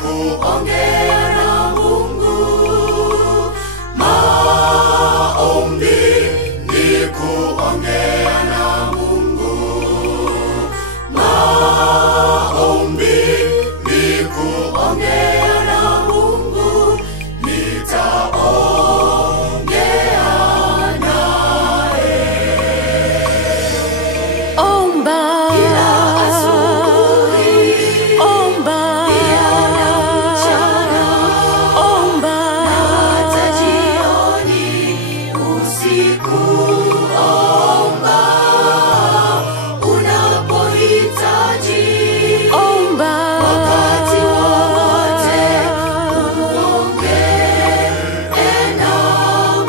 kuongea na Mungu. Maombi ni kuongea na Mungu. Maombi ni kuongea na Mungu. Nitaongea naye. Omba Kila asubuhi, omba pia na mchana, omba hata jioni, usiku. Omba unapohitaji, omba wakati wowote uongee na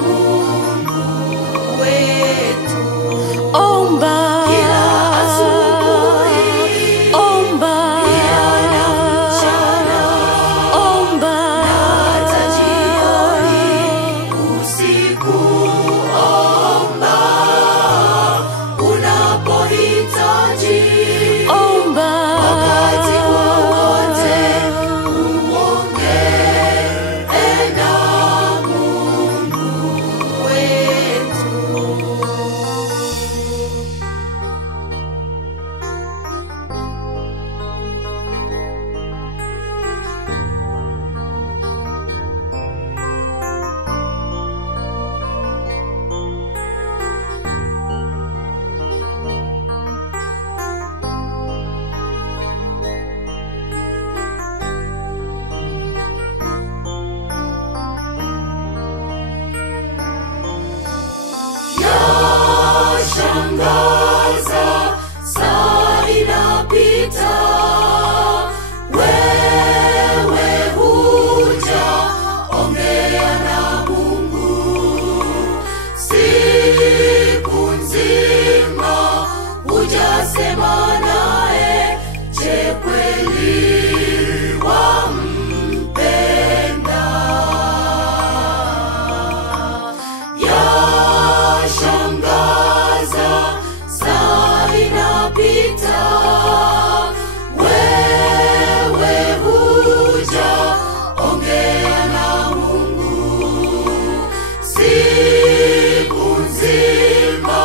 Mungu wetu. omba Kila asubuhi, omba pia na mchana, omba hata jioni, usiku. Omba unapohitaji, omba wakati wowote uongee na Mungu wetu. Yashangaza, saa inapita, wewe huja ongea na Mungu. Siku nzima hujasema naye. Je, kweli wampenda? Yashangaza, saa inapita, wewe huja ongea na Mungu. Siku nzima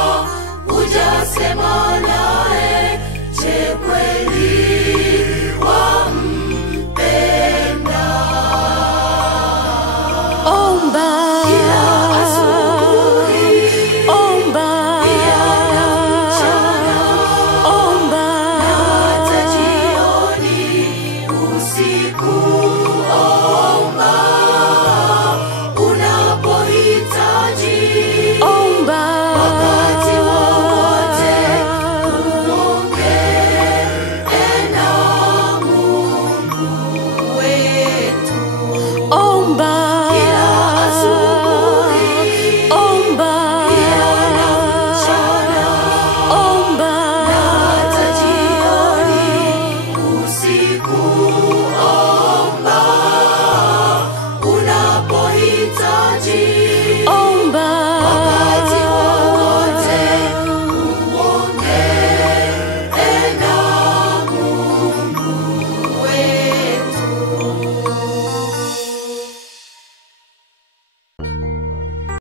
hujasema naye. Je, kweli wampenda? omba Kila asubuhi, omba pia na mchana, omba hata jioni, usiku.